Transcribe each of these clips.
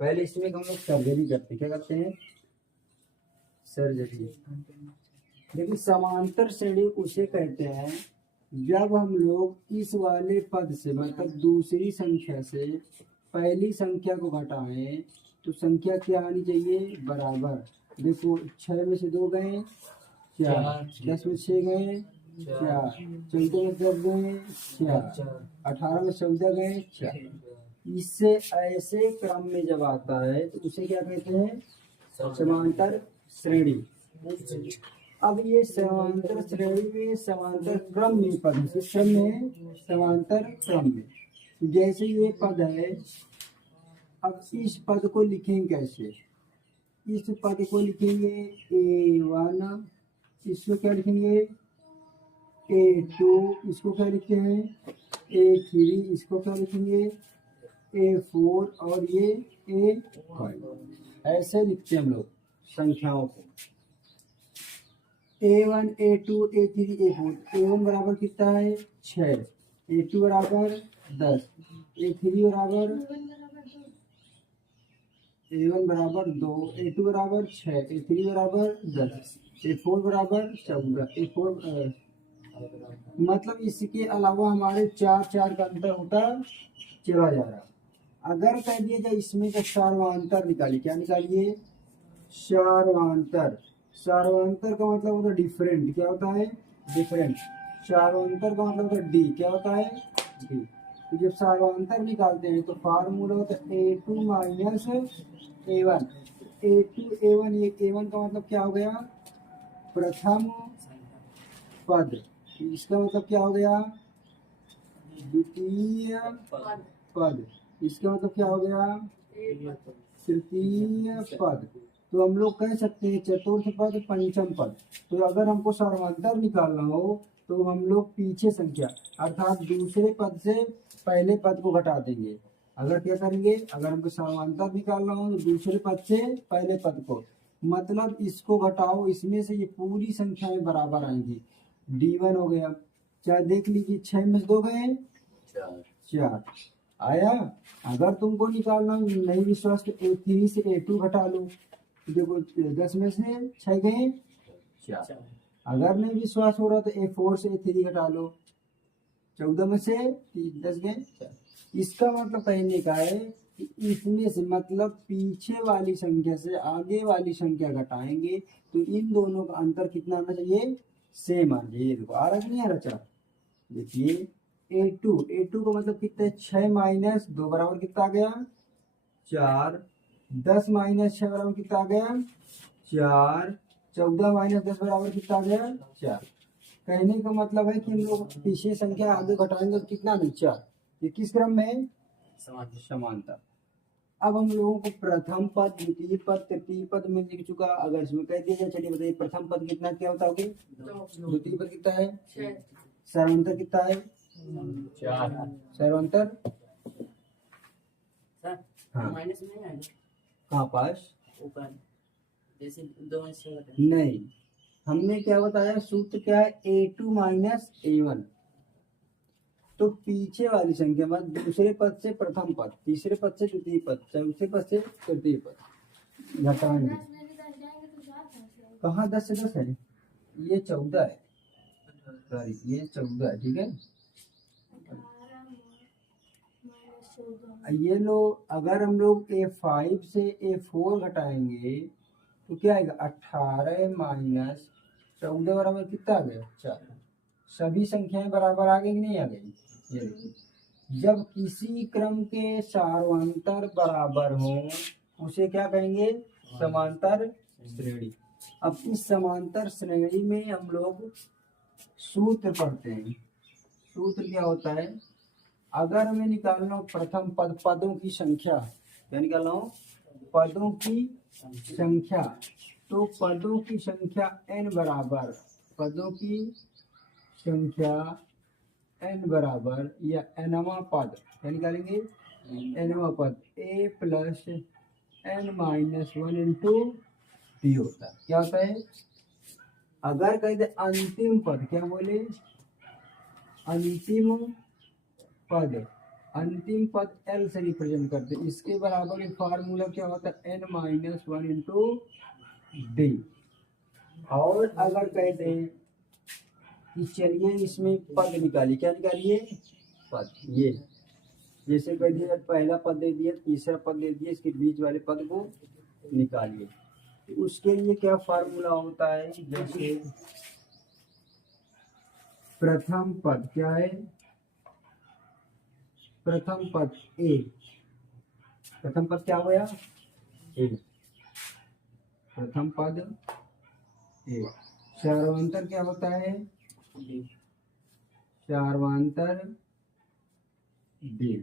पहले इसमें हम लोग सर्जरी करते, क्या करते हैं, सर्जरी। लेकिन समांतर श्रेणी उसे कहते हैं जब हम लोग इस वाले पद से मतलब दूसरी संख्या से पहली संख्या को घटाएं तो संख्या क्या आनी चाहिए, बराबर। देखो 6 में से 2 गए 4, 10 में 6 गए 4, 14 में 10 गए 4, 18 में 14 गए 4। इससे ऐसे क्रम में जब आता है तो उसे क्या कहते हैं, समांतर श्रेणी। अब ये समांतर श्रेणी में समांतर क्रम में पद है, क्रम में समांतर क्रम में। जैसे ये पद है, अब इस पद को लिखेंगे कैसे, इस पद को लिखेंगे A1, इसको क्या लिखेंगे A2, इसको क्या लिखते हैं A3, इसको क्या लिखेंगे A4 और ये A5। ऐसे लिखते हैं हम लोग संख्याओं को, A1 A2 A3 A4। A1 बराबर कितना है 6, A2 बराबर 10, A3 बराबर A1 बराबर 2, A2 बराबर 6, A3 बराबर 10, A4 बराबर 14। A4 मतलब इसके अलावा हमारे 4 का अंतर होता चला जा रहा। अगर कह दिया जाए इसमें का सार्वंतर निकालिए, क्या निकालिए, सार्वंतर। सार्वंतर का मतलब होता है डिफरेंट, क्या होता है डिफरेंट। सार्वंतर का मतलब होता है डी, क्या होता है डी। तो जब सार्वंतर निकालते हैं तो फार्मूला होता है A2 minus A1। A2 A1, ये A1 का मतलब क्या हो गया, प्रथम पद। इसका मतलब क्या हो गया, द्वितीय पद। इसका मतलब क्या हो गया, तृतीय पद। तो हम लोग कह सकते हैं चतुर्थ पद, पंचम पद। तो अगर हमको सार्वंतर निकालना हो तो हम लोग पीछे संख्या अर्थात दूसरे पद से पहले पद को घटा देंगे। अगर क्या करेंगे, अगर हमको सार्वंतर निकालना हो तो दूसरे पद से पहले पद को, मतलब इसको घटाओ, इसमें से ये पूरी संख्याएं बराबर आएंगी। D1 हो गया, चाहे देख लीजिए 6 में से 2 गए 4 आया। अगर तुमको निकालना नहीं विश्वास तो A3 से A2 घटा लो, देखो 10 में से 6 गए 4। अगर नहीं विश्वास हो रहा तो A4 से A3 घटा लो, 14 में से 10 गए 4। इसका मतलब कहने का है कि इसमें से मतलब पीछे वाली संख्या से आगे वाली संख्या घटाएंगे तो इन दोनों का अंतर कितना आना चाहिए, सेम आना चाहिए। देखो आ रहा कि नहीं आ रहा चार, देखिए A2 का मतलब कितना है 6 माइनस 2 बराबर कितना आ गया 4, 10 माइनस 6 बराबर कितना आ गया 4, 14 माइनस 10 बराबर कितना आ गया 4। कहने का मतलब है कि हम लोग पीछे संख्या आगे घटाएंगे तो कितना नहीं 4। ये किस क्रम में है, समांतर। अब हम लोगों को प्रथम पद, द्वितीय पद, तृतीय पद में लिख चुका। अगर इसमें कह दिया जाए, चलिए बताइए प्रथम पद कितना क्या बताओगे, द्वितीय पद कितना है 6, सर्वांतर कितना है 4, सर्वांतर हाँ माइनस में है कहाँ पास ऊपर, जैसे 2 नहीं, हमने क्या बताया सूत्र क्या है A2 माइनस A1। तो पीछे वाली संख्या मतलब दूसरे पद से प्रथम पद, तीसरे पद से द्वितीय पद, चौथे पद से तृतीय पद घटाएंगे। कहाँ 10 से 10 है, ये 14 है, सॉरी ये 14 है, ठीक है। ये लो, अगर हम लोग A5 से A4 घटाएंगे तो क्या आएगा 18 माइनस 14 बराबर कितना आ गया 4। सभी संख्याएं बराबर आ गई कि नहीं आ गई, ये देखिए। जब किसी क्रम के सार्वंतर बराबर हो उसे क्या कहेंगे, समांतर श्रेणी। अब इस समांतर श्रेणी में हम लोग सूत्र पढ़ते हैं। सूत्र क्या होता है, अगर हमें निकालना हो प्रथम पद, पदों की संख्या, क्या निकालना हो पदों की संख्या, तो पदों की संख्या n बराबर, पदों की संख्या n बराबर या nवां पद, क्या निकालेंगे nवां पद a plus n minus 1 into D होता है। क्या होता है, अगर कहते अंतिम पद, क्या बोले अंतिम पद, अंतिम पद L से रिप्रेजेंट करते हैं। इसके बराबर एक फार्मूला क्या होता है, n-1 इंटू डी। और अगर कह दें कि चलिए इसमें पद निकालिए, क्या निकालिए, पद। ये जैसे कह दिया पहला पद दे दिया, तीसरा पद दे दिया, इसके बीच वाले पद को निकालिए। तो उसके लिए क्या फार्मूला होता है, जैसे प्रथम पद क्या है, प्रथम पद ए, प्रथम पद क्या हो गया, ए, प्रथम पद ए। सार्वंतर क्या होता है, सार्वंतर डी।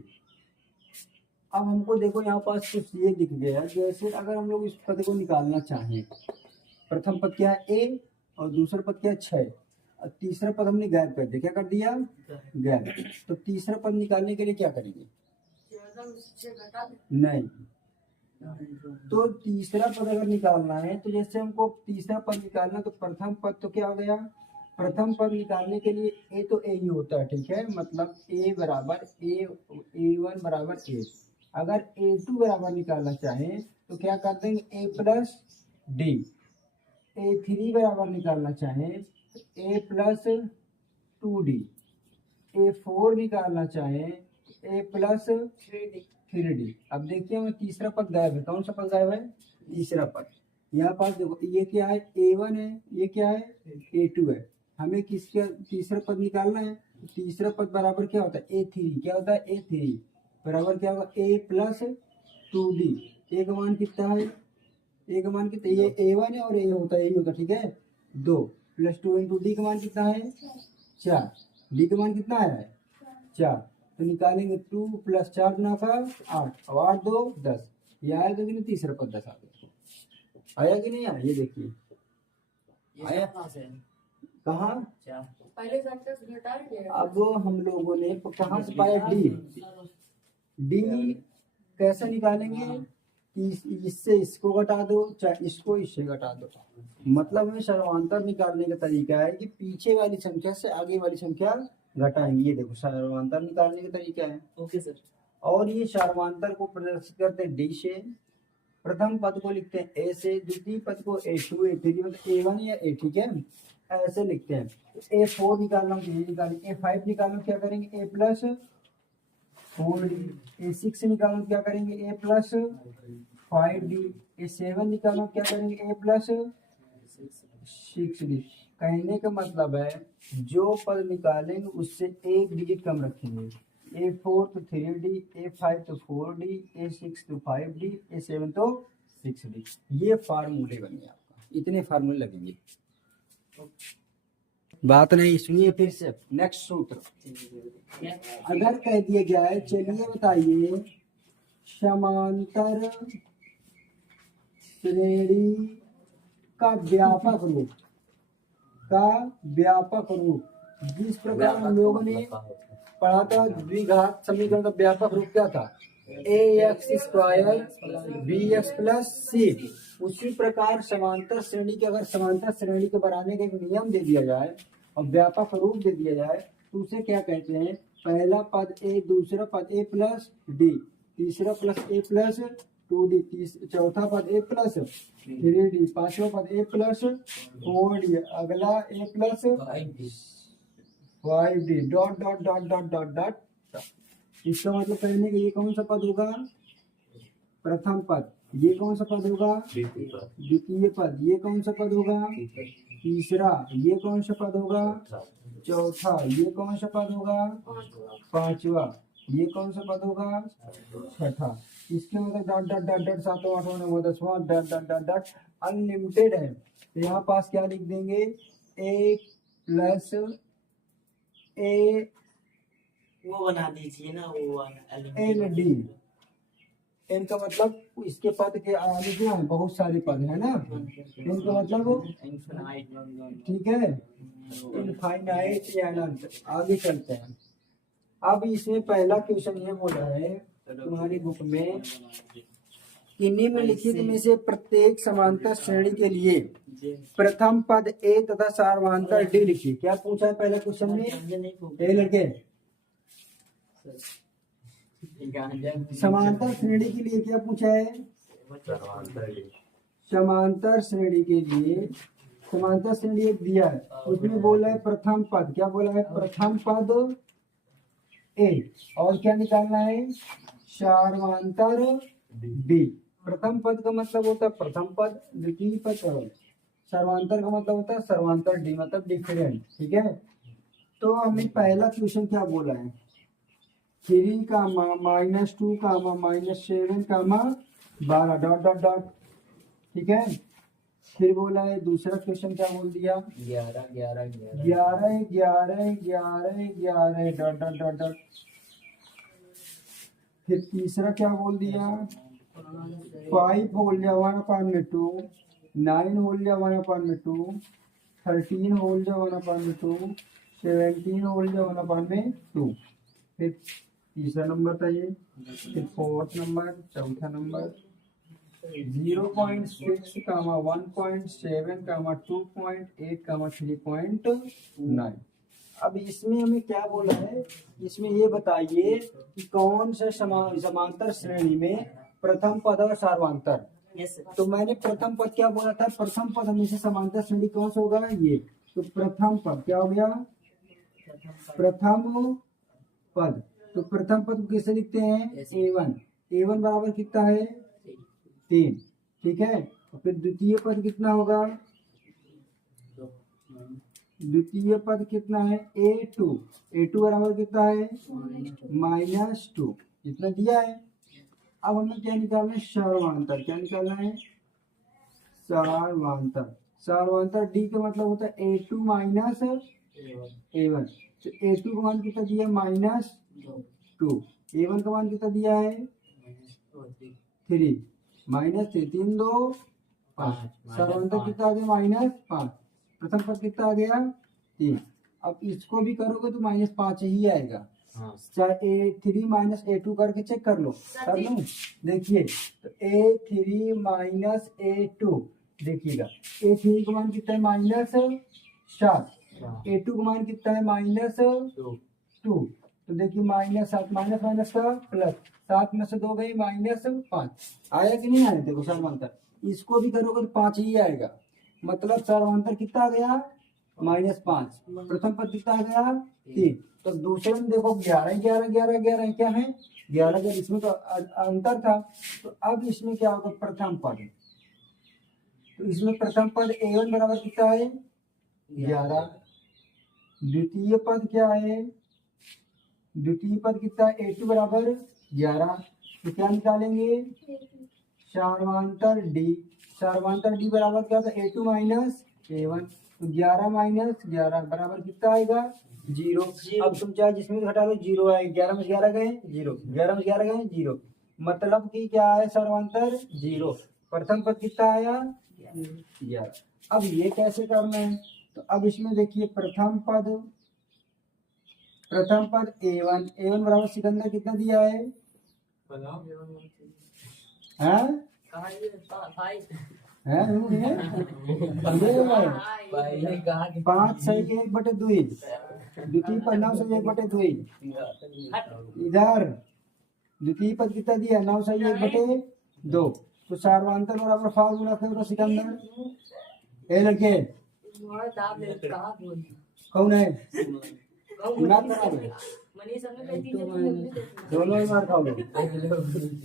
अब हमको देखो यहाँ पास कुछ ये दिख गया, जैसे अगर हम लोग इस पद को निकालना चाहें, प्रथम पद क्या है ए और दूसरा पद क्या है 6, और तीसरा पद हमने गायब कर दिया, क्या कर दिया, गायब। तो तीसरा पद निकालने के लिए क्या करेंगे, नहीं, तो तीसरा पद अगर निकालना है तो जैसे हमको तीसरा पद निकालना, तो प्रथम पद तो क्या हो गया, प्रथम पद निकालने के लिए ए तो ए ही होता है, ठीक है, मतलब ए बराबर ए1 बराबर ए। अगर ए2 बराबर निकालना चाहें तो क्या कर देंगे, ए प्लस डी। ए3 बराबर निकालना चाहें ए प्लस 2d। ए4 निकालना चाहें ए प्लस 3d। अब देखिए हमें तीसरा पद गायब है, कौन सा पद गायब है, तीसरा पद। यहाँ पास देखो ये क्या है, a1 है, ये क्या है, a2 है। हमें किसका तीसरा पद निकालना है, तीसरा पद बराबर क्या होता है, a3, क्या होता है, a3 बराबर क्या होगा, a प्लस 2d। ए का मान कितना है, ए का मान कितना, ये a1 है और ए होता है, यही होता है, ठीक है, 2 प्लस 2 इंटू डी का मान कितना है, 4, डी का मान कितना है, 4। तो निकालेंगे 2 प्लस 4 गुना का 8, और 8 2 10, ये आएगा कि नहीं, तीसरा पद 10 आ गया, आया कि नहीं आया, ये देखिए आया कहाँ, अब हम लोगों ने कहाँ से पाया, डी। डी कैसे निकालेंगे कि इससे इसको घटा दो, चाहे इसको इससे घटा दो। मतलब हमें सर्वांतर निकालने का तरीका है कि पीछे वाली संख्या से आगे वाली संख्या घटाएंगे। ये देखो सर्वांतर निकालने का तरीका है। Okay sir. और ये सर्वांतर को प्रदर्शित करते हैं डी से। प्रथम पद को लिखते हैं ए से, द्वितीय पद को A2 A3 मतलब A1 या A, ठीक है, ऐसे लिखते हैं। A4 निकालना हो निकालेंगे, A5 निकालना क्या करेंगे, A प्लस 4d। A6 निकालना क्या करेंगे, A प्लस 5d। A7 निकालना क्या करेंगे, A प्लस 6d। कहने का मतलब है जो पद निकालेंगे उससे एक डिजिट कम रखेंगे। A4 तो 3d, A5 तो 4d, A6 तो 5d, A7 तो 6d। ये फार्मूले बनेंगे, आपका इतने फार्मूले लगेंगे। बात नहीं सुनिए फिर से, नेक्स्ट सूत्र। अगर कह दिया गया है, चलिए बताइए, समांतर श्रेणी का व्यापक रूप, का व्यापक रूप, जिस प्रकार हम लोगों ने पढ़ा था द्विघात समीकरण का व्यापक रूप क्या था, ax² bx प्लस c। उसी प्रकार समांतर श्रेणी के, अगर समांतर श्रेणी को बनाने का एक नियम दे दिया जाए और व्यापक रूप दे दिया जाए तो उसे क्या कहते हैं, पहला पद a, दूसरा पद a प्लस d, तीसरा प्लस a प्लस 2d, चौथा पद a प्लस 3d, पांचवा पद a प्लस 4d, अगला a plus 5d, dot dot dot dot dot dot. इसका मतलब कहने का ये कौन सा पद होगा, प्रथम पद। ये कौन सा पद होगा, द्वितीय पद। ये कौन सा पद होगा, तीसरा। ये कौन सा पद होगा, चौथा। ये कौन सा पद होगा, पांचवा। ये कौन सा पद होगा, छठा। इसके मतलब डॉट डॉट डॉट डॉट, सातवां आठवां नौवां दसवां dot dot dot dot unlimited है। तो यहाँ पास क्या लिख देंगे, a प्लस a वो बना दीजिए ना, वो LD। इनका मतलब इसके पद के आगे क्या है, बहुत सारे पद है ना, इनका मतलब ठीक है, इनफाइनाइट या अनंत। आगे चलते हैं। अब इसमें पहला क्वेश्चन ये बोला है तुम्हारी बुक में कि निम्नलिखित में से प्रत्येक समांतर श्रेणी के लिए प्रथम पद A तथा समांतर D लिखिए। क्या पूछा है पहले क्वेश्चन में, ए लड़के समांतर श्रेणी के लिए क्या पूछा है? समांतर श्रेणी के लिए समांतर श्रेणी एक दिया है, उसमें बोला है प्रथम पद। क्या बोला है? प्रथम पद ए, और क्या निकालना है? सार्वंतर डी। प्रथम पद का मतलब होता है प्रथम पद, द्वितीय पद सर्वांतर का मतलब होता है सर्वांतर डी, मतलब डिफरेंट। ठीक है, तो हमें पहला क्वेश्चन क्या बोला है? 3 कामा -2 कामा -7 कामा 12 डॉट डॉट डॉट। ठीक है, फिर बोला है दूसरा क्वेश्चन क्या बोल दिया? 11 डॉट डॉट डॉट डॉट। फिर तीसरा क्या बोल दिया? 5 होल जा 1/2, 9 होल जा 1/2, 13 होल जा 1/2, 17 होल जा 1/2। फिर तीसरा नंबर था ये। फिर फोर्थ नंबर, चौथा नंबर 0.6 कामा 1.7 कामा 2.8 कामा 3.9। अब इसमें हमें क्या बोला है? इसमें ये बताइए कि कौन से समांतर श्रेणी में प्रथम पद और सार्वंतर। Yes sir. तो मैंने प्रथम पद क्या बोला था? प्रथम पद हमेशा समांतर श्रेणी कौन सा होगा? ये। तो प्रथम पद क्या हो गया? प्रथम पद। तो प्रथम पद को कैसे लिखते हैं? A1। A1 बराबर कितना है? 3। ठीक है, और फिर द्वितीय पद कितना होगा? द्वितीय पद कितना है? A2। A2 बराबर कितना है? -2। इतना दिया है। अब हमें क्या निकालना है? सार्वंतर। क्या निकालना है? सार्वंतर। सार्वंतर डी का मतलब होता है A2 माइनस A1। तो A2 का मान कितना दिया? -2। A1 का मान कितना दिया है? 3। -3 3 2 5। सार्वंतर कितना आ गया? -5। प्रथम पद कितना आ गया? 3। अब इसको भी करोगे तो -5 ही आएगा। चाहे A3 माइनस A2 करके चेक कर लो। कर लो, देखिए तो A3 माइनस A2, देखिएगा A3 का मान कितना है? -7। A2 का मान कितना है? -2। तो देखिए -7 माइनस माइनस का प्लस, 7 में से 2 गई -5। आया कि नहीं आया? देखो सार्वंतर इसको भी करोगे तो 5 ही आएगा। मतलब सार्वंतर कितना आ गया? -5। प्रथम पद कितना आ गया? 3। तो दूसरे में देखो 11 11 11 11 क्या है? 11 जब इसमें तो अंतर था। तो अब इसमें क्या होगा? प्रथम पद। तो इसमें प्रथम पद A1 बराबर कितना है? 11। द्वितीय पद क्या है? द्वितीय पद कितना है? A2 बराबर 11। तो क्या निकालेंगे? सार्वंतर डी। सार्वंतर डी बराबर क्या था? A2 minus A1। तो 11 माइनस 11 बराबर कितना आएगा? 0। अब तुम चाहे जिसमें भी घटा लो 0 आएगा। 11 में 11 गए 0, 11 में 11 गए 0। मतलब कि क्या है? सार्वंतर 0। प्रथम पद कितना आया? 11। अब ये कैसे करना है? तो अब इसमें देखिए प्रथम पद A1। A1 बराबर सिकंदर कितना दिया है? हाँ? है? 5 सही 1/2। द्वितीय पद 9 सही 1/2। इधर द्वितीय पद कितना दिया? 9 सही 1/2। तो सार्वंतर बराबर फार्मूला करो सिकंदर। ए लड़के कौन है? दिमाग खराब है, दोनों ही मार खाओगे।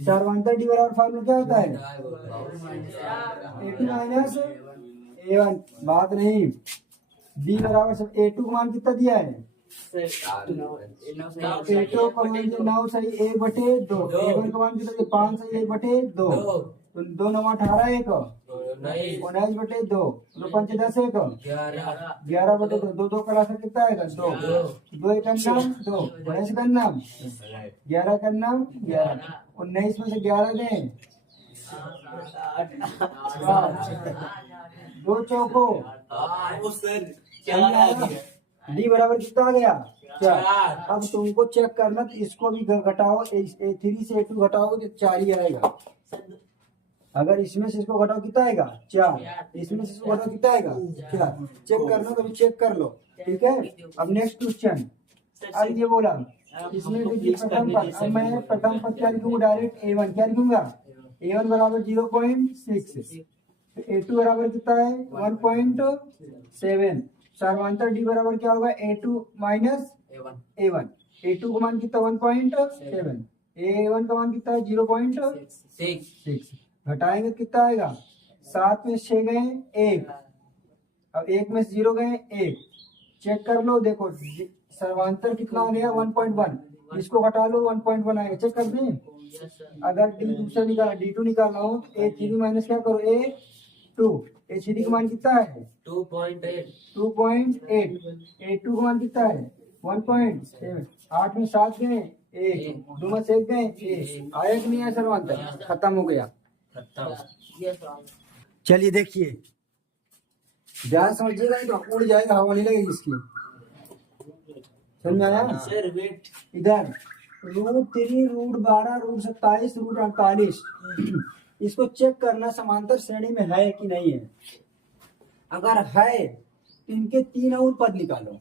सार्वंतर डी बराबर फार्मूला क्या होता है? A2 minus A1। बात नहीं, डी बराबर सब A2 का मान कितना दिया है? A2 का मान 9 सही 1/2। A1 का मान कितना? 5 सही 1/2। तो 2 9 18 1 19/2। 2 5 10 1 11/2। 2 2 का लासा कितना आएगा? 2 2 एक नाम 2 19 का नाम 11 का नाम 11। 19 में से 11 दें 2 चौको डी बराबर कितना आ गया? 4। अब तुमको चेक करना तो इसको भी घटाओ। A3 से A2 घटाओगे तो 4 ही आएगा। अगर इसमें से इसको घटाओ कितना आएगा? 4। इसमें से इसको घटाओ कितना आएगा? 4। चेक करना तो चेक कर लो। ठीक है, अब नेक्स्ट क्वेश्चन। अब ये बोला इसमें हमको देखिए fix प्रथम करने पद, जैसा अब मैं प्रथम पद क्या लिखूंगा डायरेक्ट A1 क्या लिखूंगा A1 बराबर 0.6 A2 बराबर कितना है 1.7 समांतर D बराबर क्या होगा A2 माइनस A1 A2 का मान कितना 1.7 A1 का मान कितना है 0.6 घटाएंगे तो कितना आएगा 7 में 6 गए 1 अब 1 में 0 गए 1 चेक कर लो देखो सर्वांतर कितना हो गया 1.1 इसको घटा लो 1.1 आएगा चेक कर दें अगर डी दूसरा निकाला D2 निकालना हो तो A3 माइनस क्या करो A2 A3 का मान कितना है 2.8 A2 का मान कितना है 1.7 8 में 7 गए 1 2 में 1 गए 1 आया कि नहीं आया सर्वांतर खत्म हो गया। चलिए देखिए ध्यान समझिएगा नहीं तो उड़ जाएगा हवा नहीं लगेगी इसकी समझ में आया सर वेट इधर √3 √12 √27 √48 इसको चेक करना समांतर श्रेणी में है कि नहीं है अगर है तो इनके 3 और पद निकालो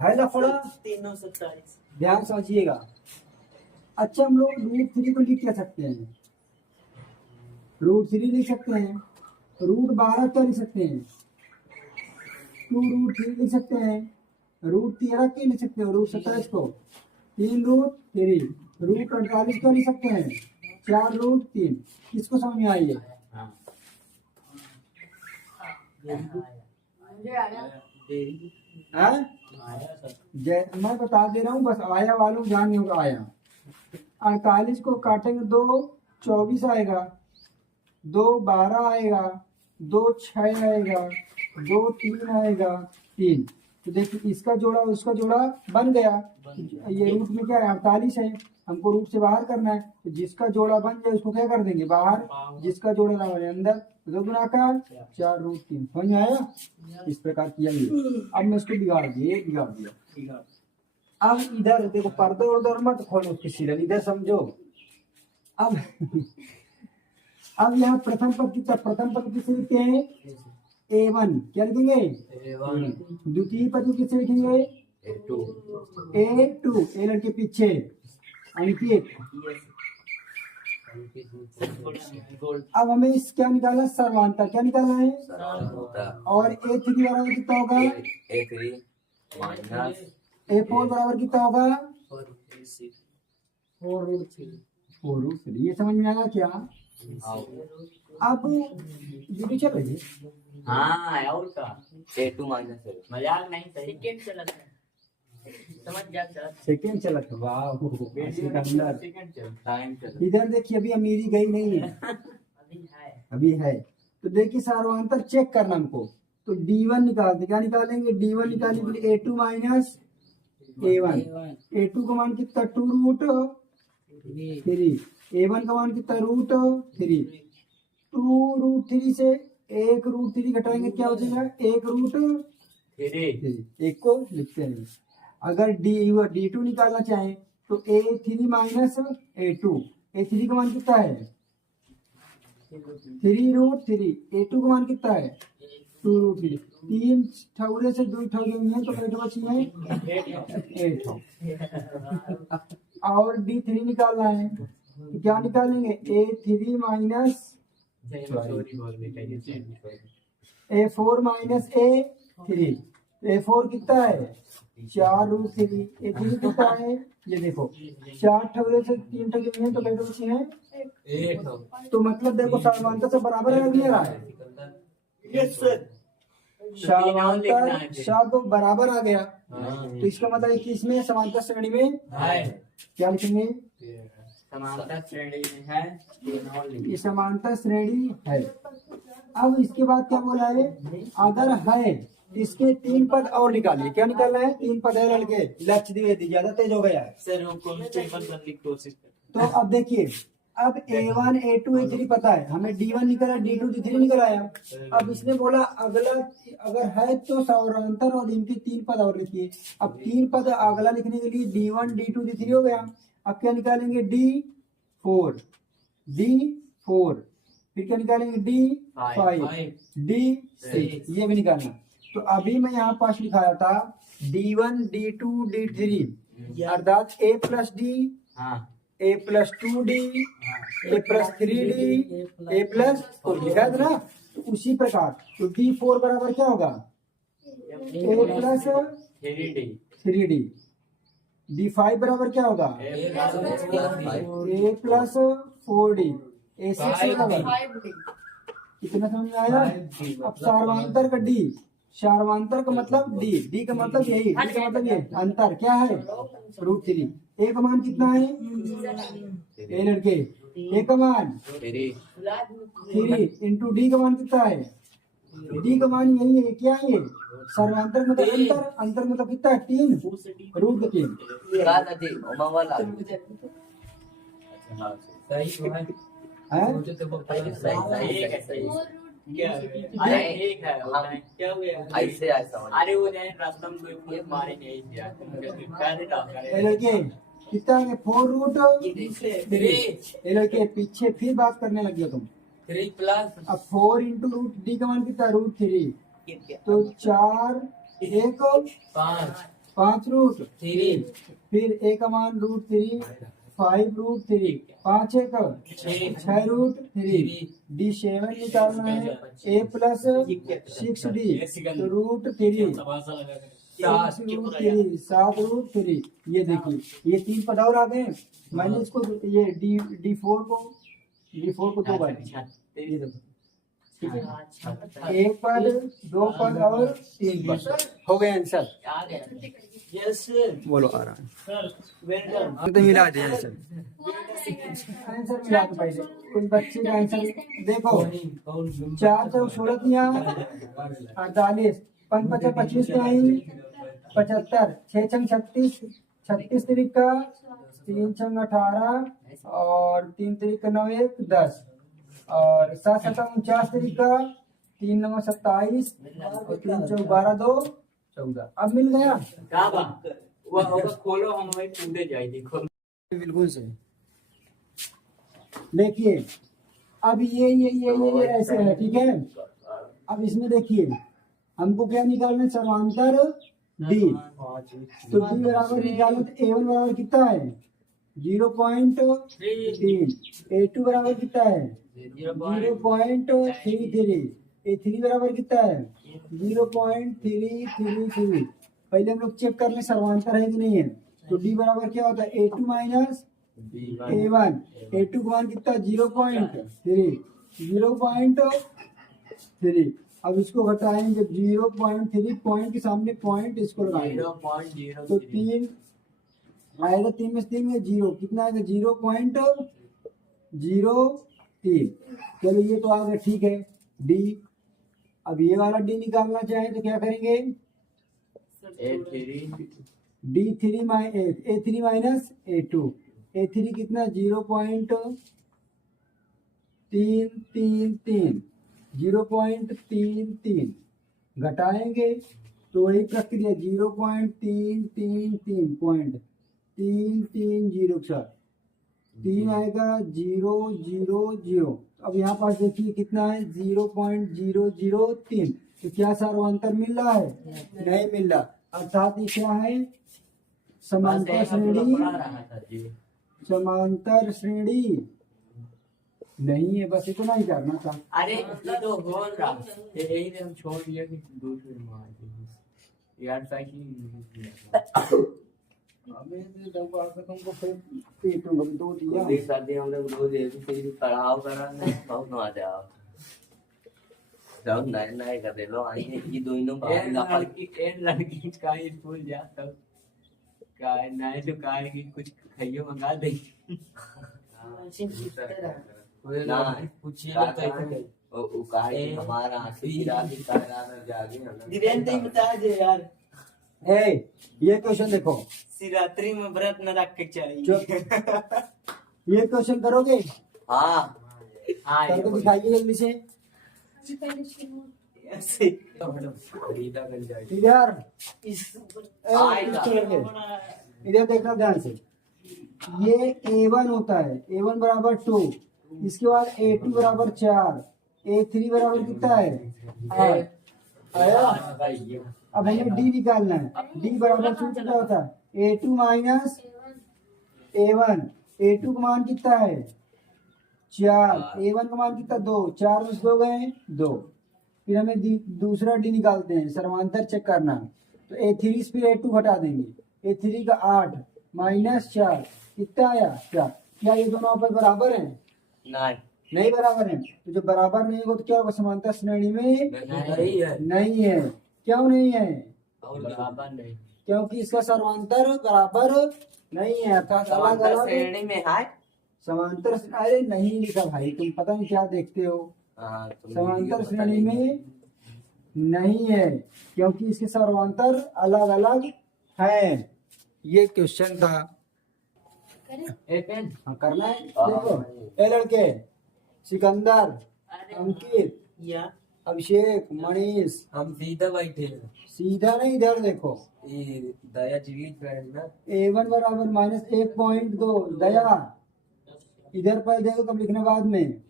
है लफड़ा 327 ध्यान समझिएगा। अच्छा हम लोग √3 को लिख क्या सकते हैं √3 लिख सकते हैं √12 क्या लिख सकते हैं 2√3 लिख सकते हैं √13 क्या लिख सकते हैं √27 को 3√3 √48 क्या लिख सकते हैं 4√3 किसको समझ में आई है हाँ? मैं बता दे रहा हूँ बस आया वालों ध्यान नहीं होगा आया 48 को काटेंगे 2 24 आएगा 2 12 आएगा 2 6 आएगा 2 3 आएगा 3 तो देखिए इसका जोड़ा उसका जोड़ा बन गया ये रूट में क्या है 48 है हमको रूट से बाहर करना है तो जिसका जोड़ा बन जाए उसको क्या कर देंगे बाहर जिसका जोड़ा ना बने अंदर 2 गुना का 4√3 समझ में आया इस प्रकार किया ये अब मैं इसको बिगाड़ दिया अब इधर देखो पर्दा उर्दर मत खोलो उसकी सीरियल इधर समझो अब अब यहाँ प्रथम पद किसे लिखते हैं A1 क्या लिखेंगे द्वितीय पद को किसे लिखेंगे A2 A लड़के पीछे अंकित अब हमें इस क्या निकालना सर्वांतर क्या निकालना है और A3 बराबर कितना होगा A4 बराबर कितना होगा 4√3 ये समझ में आया क्या अब वीडियो चल रही है हाँ और का A2 माइनस है मजाक नहीं सेकंड चला समझ जा सर सेकेंड चला था वाह इसके अंदर टाइम चल इधर देखिए अभी अमीरी गई नहीं है अभी है तो देखिए सर्वांतर चेक करना हमको तो D1 निकालते क्या निकालेंगे D1 निकालने के लिए A2 माइनस A1 A2 का मान कितना 2√3 A1 का मान कितना √3 2√3 से 1√3 घटाएंगे क्या हो जाएगा 1√3 एक को लिखते हैं अगर D2 निकालना चाहें तो A3 माइनस A2 A3 का मान कितना है 3√3 A2 का मान कितना है 2√3 3 ठौरे से 2 ठौरे में तो कितने बची हैं 8 और D3 निकालना है तो क्या निकालेंगे A3 minus A4 minus A3 A4 कितना है 4√3 A3 कितना है ये देखो 4 ठौरे से 3 ठौरे में तो कितने बची हैं तो मतलब देखो सर्वांतर से बराबर है नहीं रहा है यस सर समांतर तो बराबर आ गया तो इसका मतलब है कि इसमें समांतर श्रेणी में क्या लिखेंगे समांतर श्रेणी में है ये समांतर श्रेणी है। अब इसके बाद क्या बोला है अगर है इसके 3 पद और निकालिए क्या निकालना है 3 पद है लड़के लक्ष्य द्विवेदी ज्यादा तेज हो गया है सर हम कांस्टेबल बनने की कोशिश करते तो अब देखिए अब A1 A2 A3 पता है हमें D1 निकला D2 D3 निकल आया अब इसने बोला अगला अगर है तो समांतर और इनके 3 पद और लिखिए अब 3 पद अगला लिखने के लिए D1 D2 D3 हो गया अब क्या निकालेंगे D4 फिर क्या निकालेंगे D5 D6 ये भी निकालना तो अभी मैं यहाँ पास लिखाया था D1 D2 D3 अर्थात ए प्लस डी, हाँ ए प्लस 2D, ए प्लस 3D, ए प्लस 4 लिखा है ना। तो उसी प्रकार तो D4 बराबर क्या होगा? ए प्लस 3D 3D। D5 बराबर क्या होगा? ए प्लस 4D। A6 बराबर कितना समझ में आया? अब सार्वंतर का डी, सार्वंतर का मतलब डी, डी का मतलब यही, डी का मतलब ये अंतर क्या है? √3। ए का मान कितना है? ए लड़के, ए का मान 3 इंटू डी का मान कितना है? डी का मान यही है, क्या है ये? सर्वांतर मतलब अंतर, अंतर मतलब कितना है? 3 √3। है? ऐसे ऐसा अरे वो नहीं रास्ता में कोई मारे नहीं दिया ए लड़के कितना है? 4√3। ए लड़के पीछे फिर बात करने लग गया तुम। 3 प्लस अब 4 इंटू √d का मान कितना? √3। तो 4 1 5 √3, फिर ए का मान √3, 5 √3, 5 1 6 √3, D7 निकालना है। ए प्लस 6D तो √3, 7 √3। ये देखिए ये 3 पद और आ गए। मैंने इसको ये D4 को 2 बार ये देखो, ठीक है? 1 पद 2 पद और 3 पद हो गए आंसर। यस बोलो आ रहा है। वेल डन हम तो मिला दिया आंसर। आंसर मिला दो पहले कुछ बच्चे का आंसर देखो। 4 चौक 16 48, 5 5 25 का 75, 6 छंग 36, 36 तिरिक का 3 छंग 18 और 3 तिरिक का 9 1 10 और 7 7 49 तिरिक का 3 9 27 और 3 चौक 12 2 14। अब मिल गया क्या बात वो होगा खोलो हम वही कूदे जाएगी खोलो बिल्कुल सही। देखिए अब ये ऐसे है, ठीक है? अब इसमें देखिए हमको क्या निकालना है? समांतर डी। तो डी बराबर निकालो तो A1 बराबर कितना है? 0.3। A2 बराबर कितना है? 0.33। A3 बराबर कितना है? 0.333। पहले हम लोग चेक कर ले समांतर है कि नहीं है। तो डी बराबर क्या होता है? A2 minus A1। A2 का मान कितना? 0.3, 0.3। अब इसको घटाएंगे 0.3, पॉइंट के सामने पॉइंट इसको लगाएंगे तो 3 आएगा, 3 में से 3 में 0 कितना आएगा? 0.03। चलो ये तो आ गया, ठीक है डी। अब ये वाला डी निकालना चाहे तो क्या करेंगे? D3 A3 minus A2। A3 कितना? 0.333, 0.33 घटाएंगे तो वही प्रक्रिया 0.333 पॉइंट 330 के साथ 3 आएगा 000। अब यहाँ पास देखिए कितना है? 0.003। तो क्या सार्वंतर मिल रहा है? नहीं मिल रहा। अर्थात ये क्या है? समांतर श्रेणी, समांतर श्रेणी नहीं है। बस इतना ही करना था। अरे ये तो बोल रहा यही ने हम छोड़ दिया कि दूसरे मार दिए यार ताकि अबे दबा के तुमको फिर पीटूंगा। 2 दिया हम लोग रोज पढ़ाओ करा बहुत मजा आओ नए नए कर दे लो आई ये दोनों लड़की का स्कूल जा तब का नए तो का कि कुछ खाइयो मंगा दे हमारा बता दे यार। ये क्वेश्चन देखो, शिवरात्रि में व्रत न रख के चाहिए। ये क्वेश्चन करोगे? हाँ करके दिखाइए जल्दी से। इधर इधर देखना ध्यान से। ये A1 होता है, A1 बराबर 2, इसके बाद A2 बराबर 4, A3 बराबर कितना है? 8 आया। अब हमें D निकालना है। D बराबर सूत्र क्या होता है? A2 minus A1। A2 का मान कितना है 4, A1 का मान कितना 2, 4 में से 2 गए 2। फिर हमें दूसरा डी निकालते हैं, समांतर चेक करना। तो A3 से फिर A2 हटा देंगे, A3 का 8 माइनस 4 कितना आया 4। क्या ये दोनों आपस बराबर हैं? नहीं नहीं बराबर हैं। तो जब बराबर नहीं हो तो क्या होगा, समांतर श्रेणी में नहीं है नहीं है। क्यों नहीं है? और बराबर नहीं। क्योंकि इसका समांतर बराबर नहीं है, अर्थात अलग समांतर अलग श्रेणी में है। समांतर। अरे नहीं लिखा भाई, तुम पता नहीं क्या देखते हो। हाँ, तुम समांतर पता श्रेणी नहीं। में नहीं है क्योंकि इसके समांतर अलग अलग हैं। ये क्वेश्चन था। ए पेन। हाँ करना है। हाँ, देखो भाई। ए लड़के, सिकंदर, अंकित, या अभिषेक, मनीष, हम सीधा बैठे हैं। सीधा नहीं इधर देखो। ये दया जीवित फ्रेंड ना। A1 बराबर माइनस 1.2 दया, इधर पर देखो तब लिखना बाद में।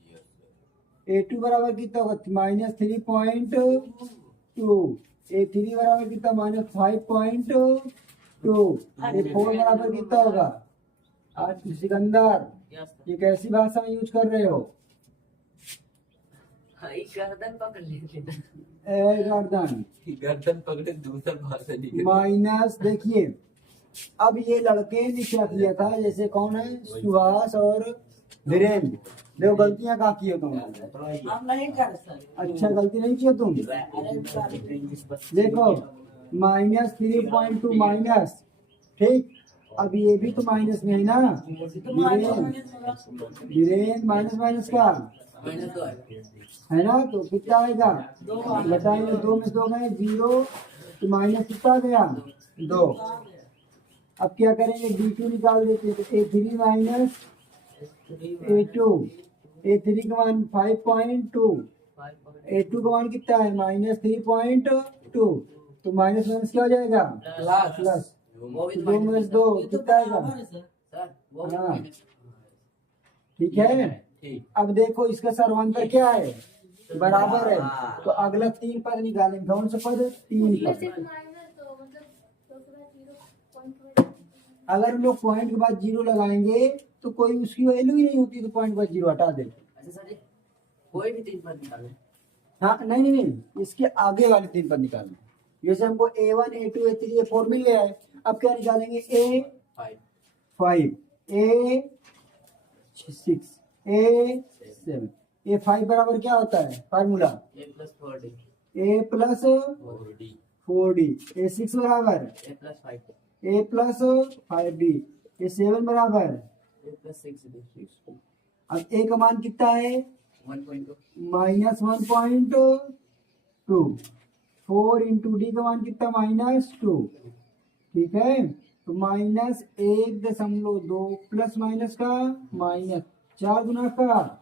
A2 बराबर कितना होगा माइनस 3.2, A3 बराबर कितना माइनस 5.2, A4 बराबर कितना होगा। आज सिकंदर ये कैसी भाषा में यूज कर रहे हो? गर्दन पकड़ लेते ना। ए गर्दन गर्दन पकड़े दूसरा भाषा निकल। माइनस। देखिए अब ये लड़के ने क्या किया था, जैसे कौन है सुहास और वीरेंद्र, देखो गलतियां कहाँ की हो तुम। हम नहीं कर सकते। अच्छा गलती नहीं किया तुम। देखो माइनस 3.2 माइनस, ठीक। अब ये भी तो माइनस में है ना वीरेंद्र, माइनस माइनस का है ना, तो कितना आएगा बताएंगे। 2 में से 2 गए 0, तो माइनस कितना गया 2। अब क्या करेंगे D2 निकाल देते हैं। तो A3 माइनस A2, A3 का मान 5.2, A2 का मान कितना है माइनस 3.2, तो माइनस माइनस क्या हो जाएगा प्लस। 2 में से 2 कितना आएगा। हाँ ठीक है। अब देखो इसका सर्वांतर क्या है बराबर है, तो अगला 3 पद निकालेंगे। कौन सा पद 3 पद। अगर हम लोग पॉइंट के बाद 0 लगाएंगे तो कोई उसकी वैल्यू ही नहीं होती, तो पॉइंट के बाद 0 हटा दे। कोई भी 3 पद निकाले। हाँ नहीं नहीं नहीं, इसके आगे वाले 3 पद निकालने। जैसे हमको A1 A2 A3 A4 मिल गया है, अब क्या निकालेंगे A5 A6 A7। A5 बराबर क्या होता है formula A plus 4D। A6 बराबर A प्लस 5D। A7 बराबर। अब A का मान कितना है माइनस 1.2। 4 इंटू D का मान कितना -2, ठीक है। तो -1.2 प्लस माइनस का माइनस 4 गुना का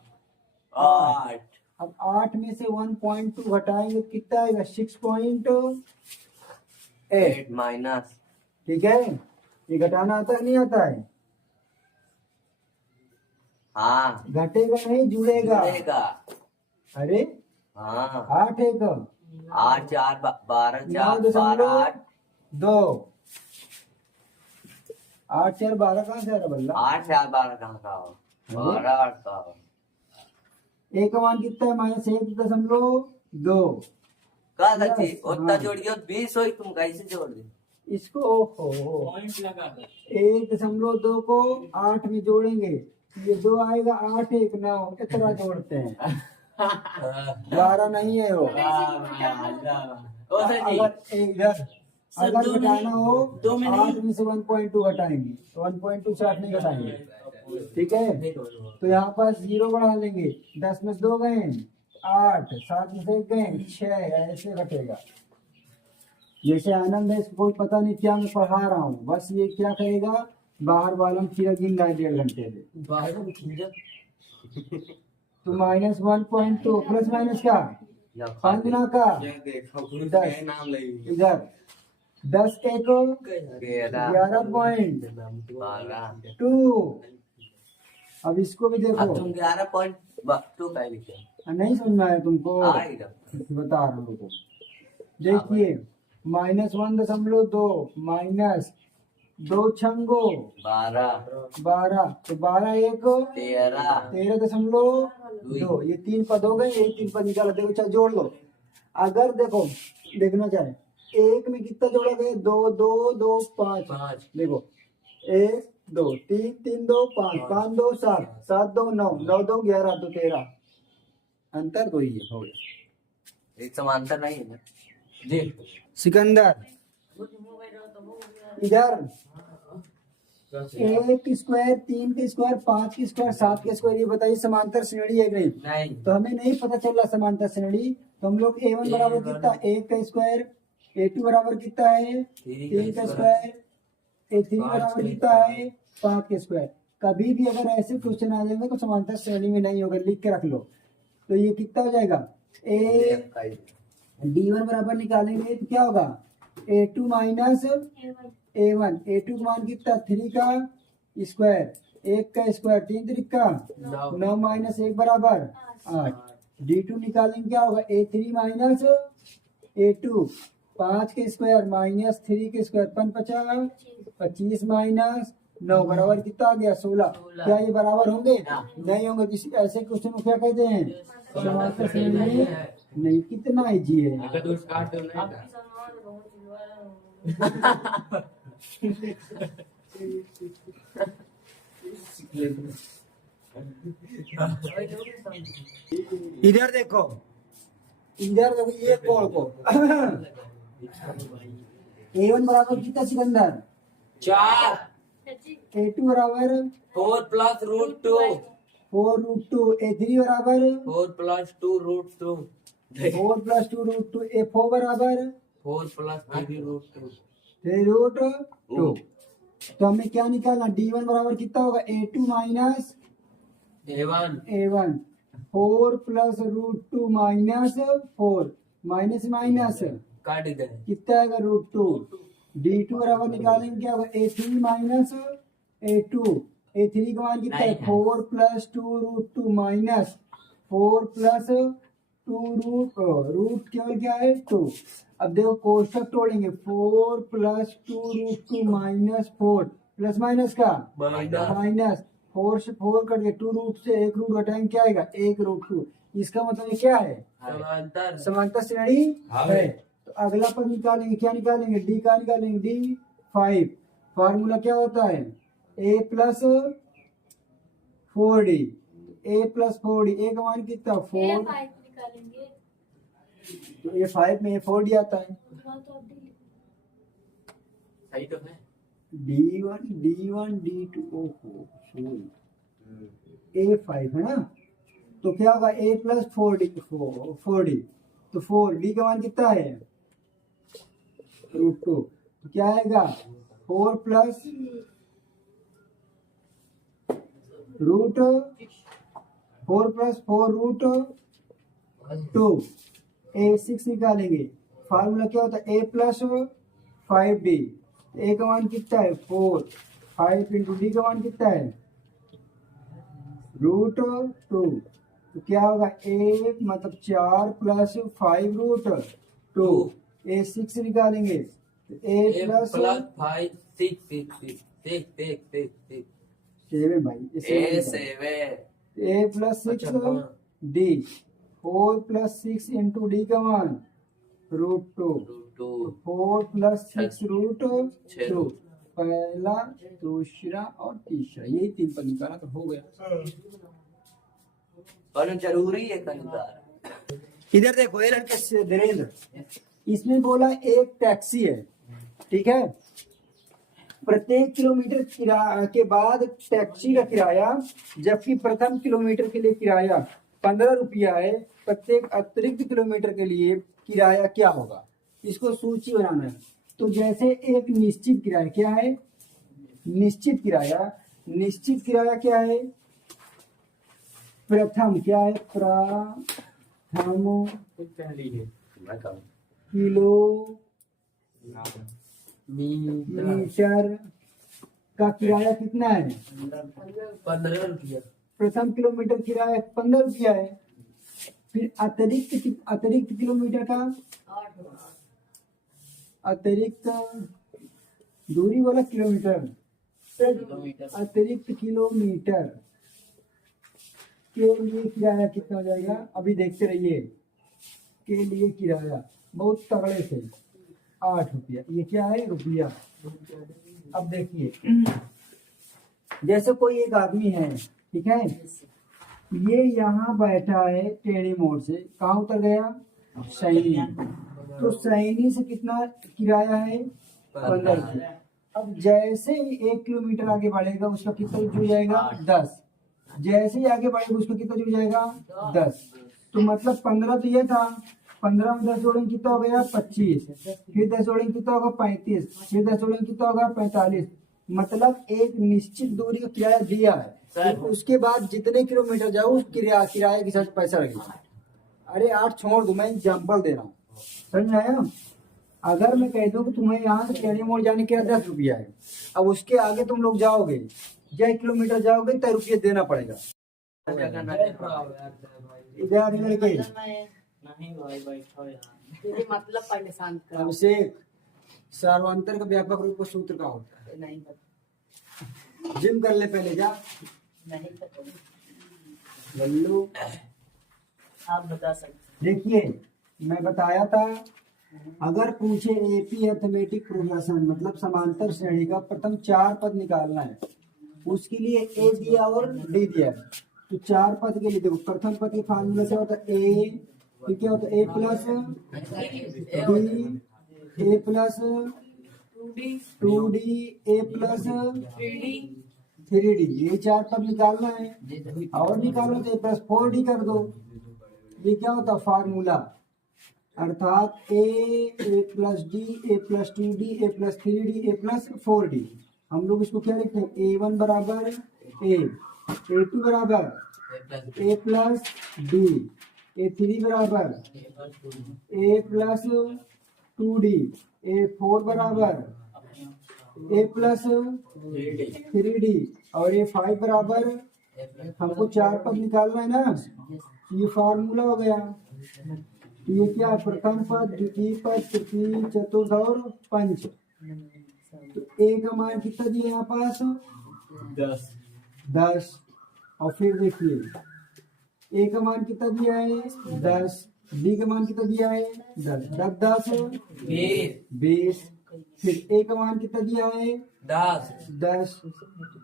8। अब 8 में से 1.2 घटाएंगे तो कितना आएगा 6.8 माइनस। ठीक है। ये घटाना आता है नहीं आता है। हाँ घटेगा नहीं जुड़ेगा। अरे हाँ 8 1 8 4 12 4 9.2 8 4 12 कहाँ से आ रहा बल्ला। 8 4 12 कहाँ का हो 12 8 का हो। A का मान कितना है -1.2। का सच्ची Yes, उतना हाँ। जोड़ियो 20 होई तुम कैसे जोड़ दी। इसको ओहो पॉइंट लगा दो। 1.2 को 8 में जोड़ेंगे, ये 2 आएगा 8 1 9 इतना जोड़ते हैं। 12 नहीं है वो। अगर इधर अगर घटाना हो 8 में से 1.2 घटाएंगे, तो 1.2 से 8 नहीं घटाएंगे, ठीक है। तो यहाँ पर 0 बढ़ा लेंगे। 10 में से 2 गए 8, 7 में से 1 गए 6, ऐसे घटेगा। जैसे आनंद है, इसको कोई पता नहीं क्या मैं पढ़ा रहा हूँ, बस ये क्या करेगा बाहर वालों खीरा गिन रहा है 1.5 घंटे से। तो -1.2 प्लस माइनस का 5 गुना का 10 इधर 10 1 11.2। अब इसको भी देखो। अब तुम 11.2 का लिखे नहीं समझ में आया तुमको, आएगा। बता रहा हूँ। देखिए -1.2 माइनस दो छंगो 12 12, तो 12 एक 13 13.2, ये 3 पद हो गए, ये 3 पद निकाला। देखो चाहे जोड़ लो। अगर देखो देखना चाहे एक में कितना जोड़ा गया, 2 2 2 5, 5 देखो 1 2 3 3 2 5 5 2 7 7 2 9 9 2 11 तो 13, अंतर 2 ही है, हो गया। एक समांतर नहीं है ना। देख सिकंदर इधर 1 के स्क्वायर 3 के स्क्वायर 5 के स्क्वायर 7 के स्क्वायर, ये बताइए समांतर श्रेणी है कि नहीं? नहीं तो हमें नहीं पता चल रहा समांतर श्रेणी, तो हम लोग A1 बराबर कितना, 1 का स्क्वायर, A2 बराबर कितना है 3 का स्क्वायर, A3 बराबर कितना है 5 के स्क्वायर। कभी भी अगर ऐसे क्वेश्चन आ जाएंगे तो समांतर श्रेणी में नहीं होगा, लिख के रख लो। तो ये कितना हो जाएगा, D1 बराबर निकालेंगे तो क्या होगा, A2 माइनस A1, A2 का मान कितना 3 का स्क्वायर, 1 का स्क्वायर 3 3 का 9 माइनस 1 बराबर 8। D2 निकालेंगे क्या होगा, A3 माइनस A2, 5 के स्क्वायर माइनस 3 के स्क्वायर 50 25 माइनस 9 बराबर कितना आ गया 16। क्या ये बराबर होंगे? नहीं होंगे। तो ऐसे क्वेश्चन को क्या कहते हैं, समांतर श्रेणी नहीं। कितना इजी है। इधर देखो ये कोण को A1 बराबर कितना सिकंदर, 4 A2 बराबर 4 प्लस रूट 2 4√2, A3 बराबर 4 प्लस 2 रूट 2 4 प्लस 2√2, A4 बराबर 4 प्लस 3 रूट 2 3√2। तो हमें क्या निकालना, D1 बराबर कितना होगा, A2 minus A1 4 plus √2 minus 4, minus minus काट दे कितना आएगा √2। D2 बराबर निकालेंगे क्या होगा, A3 माइनस A2, A3 का मान कितना है 4 प्लस 2√2 माइनस 4 प्लस 2 रूट केवल क्या है 2। अब देखो कोष्टक तोड़ेंगे, 4 प्लस 2√2 माइनस 4 प्लस माइनस का माइनस 4 से 4 कट गए, 2 रूट से 1 रूट घटाएंगे क्या आएगा 1√2। इसका मतलब ये क्या है, समांतर श्रेणी है। तो अगला पद निकालेंगे, क्या निकालेंगे, डी का निकालेंगे, D5। फार्मूला क्या होता है, A plus 4D, A plus 4D, A का मान कितना 4, तो A5 में A4D आता है। सही तो है D1 D2 ओहो सॉरी A5 है ना, तो क्या होगा A प्लस 4D, तो 4D का मान कितना है √2, तो क्या आएगा 4 plus root 4 plus 4 root 2, A6 निकालेंगे। फार्मूला क्या होता है, A प्लस 5D, A का मान कितना है 4, 5 इंटू D का मान कितना है √2, तो क्या होगा A मतलब 4 प्लस 5√2, A6 निकालेंगे तो A प्लस 5 6 7 भाई, A plus 6 D, 4 plus 6 into D का मान √2, 4 प्लस 6 √2, पहला दूसरा और तीसरा, यही 3 पर निकाला तो हो गया। और जरूरी है कंगार। इधर देखो ये लड़के से धीरेन्द्र, इसमें बोला एक टैक्सी है, ठीक है, प्रत्येक किलोमीटर के बाद टैक्सी का किराया, जबकि प्रथम किलोमीटर के लिए किराया 15 रुपया है, प्रत्येक अतिरिक्त किलोमीटर के लिए किराया क्या होगा, इसको सूची बनाना है। तो जैसे एक निश्चित किराया क्या है, निश्चित किराया क्या है, प्रथम क्या है, प्रथम किलोमीटर का किराया कितना है 15 रुपया। प्रथम किलोमीटर किराया 15 रुपया है। फिर अतिरिक्त किलोमीटर का, अतिरिक्त दूरी बोला किलोमीटर, किलोमीटर अतिरिक्त किलोमीटर के लिए किराया कितना हो जाएगा, अभी देखते रहिए। के लिए किराया बहुत तगड़े से 8 रुपया, ये क्या है रुपया। अब देखिए, जैसे कोई एक आदमी है, ठीक है, ये यहाँ बैठा है टेढ़ी मोड़ से, कहाँ उतर गया, सैनी। तो सैनी से कितना किराया है, 15 रुपया। अब जैसे ही 1 किलोमीटर आगे बढ़ेगा उसका कितना हो जाएगा, 10। जैसे ही आगे बढ़ेगा उसका कितना हो जाएगा, 10। तो मतलब 15 तो ये था, 15 में 10 जोड़ेंगे कितना हो गया, 25। फिर 10 जोड़ेंगे कितना होगा, 35। फिर 10 जोड़ेंगे कितना होगा, 45। मतलब एक निश्चित दूरी का किराया दिया है, तो उसके बाद जितने किलोमीटर जाओ उस किराए के साथ पैसा लगेगा। अरे 8 छोड़ दो, मैं एग्जाम्पल दे रहा हूँ, समझ में आया। अगर मैं कह दूं कि तुम्हें यहाँ से टेढ़ी मोड़ जाने के 10 रुपया है, अब उसके आगे तुम लोग जाओगे, 1 किलोमीटर जाओगे तो रुपये देना पड़ेगा। इधर लड़के नहीं भाई बैठो यार, ये मतलब पहले शांत करो। अभिषेक, सर्वांतर का व्यापक रूप का सूत्र का होता है, नहीं पता, जिम कर ले पहले जा। नहीं पता, लल्लू आप बता सकते देखिए, मैं बताया था, अगर पूछे एपी अर्थमेटिक प्रोग्रेशन मतलब समांतर श्रेणी का प्रथम 4 पद निकालना है, उसके लिए ए दिया और डी दिया है। तो 4 पद के लिए देखो, प्रथम पद के फार्मूला से होता है ए, फिर क्या होता है ए प्लस डी, ए प्लस 2डी, ए प्लस 3डी, ये 4 पद निकालना है। और निकालो तो ए प्लस 4डी कर दो, ये क्या होता है फार्मूला, अर्थात ए प्लस डी, ए प्लस 2डी, ए प्लस 3डी, ए प्लस 4डी। हम लोग इसको क्या लिखते हैं, A1 बराबर ए, A2 बराबर ए प्लस डी, A3 बराबर ए प्लस 2डी, A4 बराबर ए प्लस 3डी और A5 बराबर, हमको 4 पद निकालना है ना, ये फार्मूला हो गया। तो ये क्या है, प्रथम पद, द्वितीय पद, तृतीय, चतुर्थ और पंच। तो ए का मान कितना दिया यहाँ पास, 10। और फिर देखिए ए का मान कितना दिया है, 10। बी का मान कितना दिया है, 10। 10 20। फिर ए का मान कितना दिया है, 10।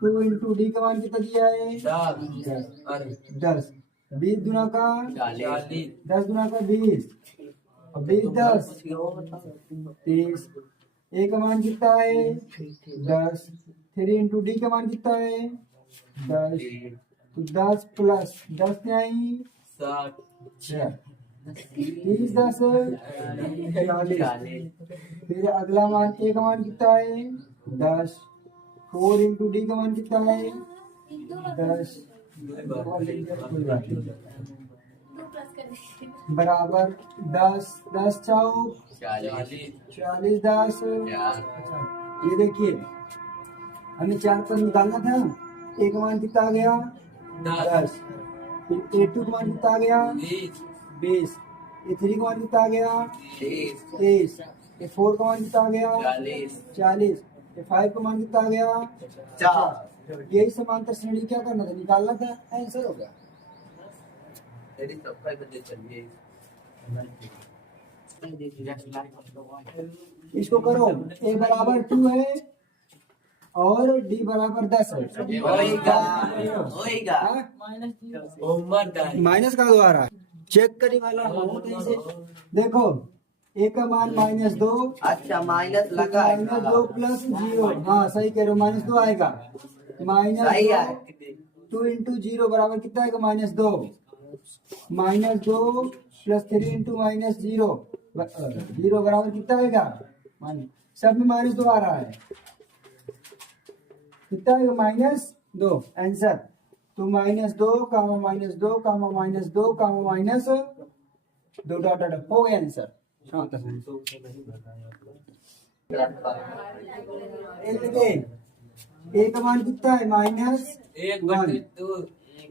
2 इंटू डी का मान कितना दिया है, 10। 20 गुना का 10 गुना का 20 और 20 10 30। ए का मान कितना है, 10। 3 इंटू डी का मान कितना है, 10। तो 10 प्लस 10 नहीं 30 10 40। फिर अगला मान ए का मान कितना है, 10। 4 इंटू डी का मान कितना है, 10 बराबर 10। 10 चौक 40 10। ये देखिए, हमें 4 पद निकालना था, ए का मान कितना आ गया, 10। फिर A2 का मान कितना आ गया, 20। A3 का मान कितना आ गया, 30। A4 का मान कितना आ गया, 40। A5 का मान कितना आ गया, यही समांतर श्रेणी क्या करना था, निकालना था, आंसर हो गया। इसको करो, ए बराबर 2 है और डी बराबर 10 है। माइनस का द्वारा चेक करी वाला हो, कैसे देखो, ए का मान -2, अच्छा माइनस लगा है, -2 प्लस 0, हाँ सही कह रहे हो, -2 आएगा। सही है। -2 इंटू 0 बराबर कितना आएगा, -2। -2 प्लस 3 इंटू -0, 0 बराबर कितना आएगा, सब में -2 आ रहा है, कितना आएगा, -2 आंसर। तो -2 कामा -2 कामा -2 कामा -2 डॉट हो गया आंसर। ए का मान कितना है, -1।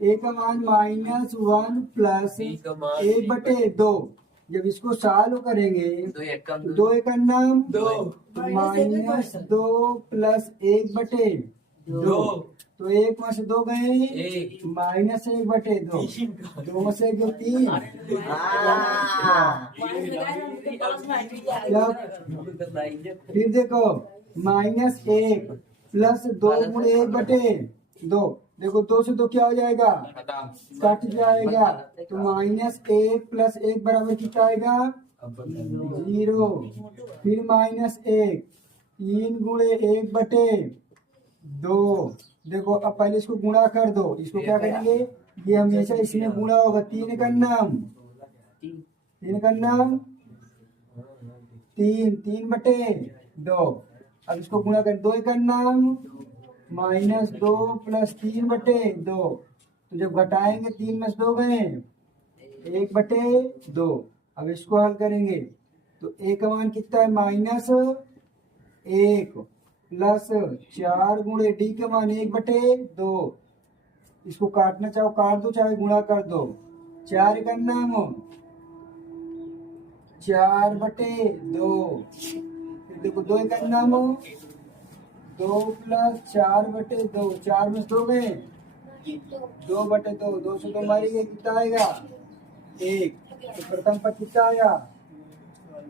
ए का मान -1 प्लस 1/2 जब इसको सॉल्व करेंगे तो एक कम तो 2 एकम नाम दो -2 प्लस 1 बटे 2 तो 1 में से 2 गए एक -1 बटे 2 2 में से 1 गए 3 फिर देखो -1 प्लस 2 गुणे 1 बटे 2 देखो 2 से 2 क्या हो जाएगा कट जाएगा तो -1 प्लस 1 बराबर कितना आएगा 0 फिर -1 3 गुणे 1 बटे 2 देखो अब पहले इसको गुणा कर दो इसको क्या करेंगे ये हमेशा इसमें गुणा होगा 3 का नाम 3 बटे 2 अब इसको गुणा कर 2 का नाम -2 प्लस 3 बटे 2 तो जब घटाएंगे 3 में से 2 गए 1 बटे 2 अब इसको हल करेंगे तो a का मान कितना है -1 प्लस 4 गुणे d का मान 1 बटे 2 इसको काटना चाहो काट दो चाहे गुणा कर दो 4 का नाम 4 बटे 2 फिर देखो 2 का नाम 2 प्लस 4 बटे 2 4 में 2 गए 2 बटे 2 2 से 2 मारी गई कितना आएगा 1 तो प्रथम पद कितना आया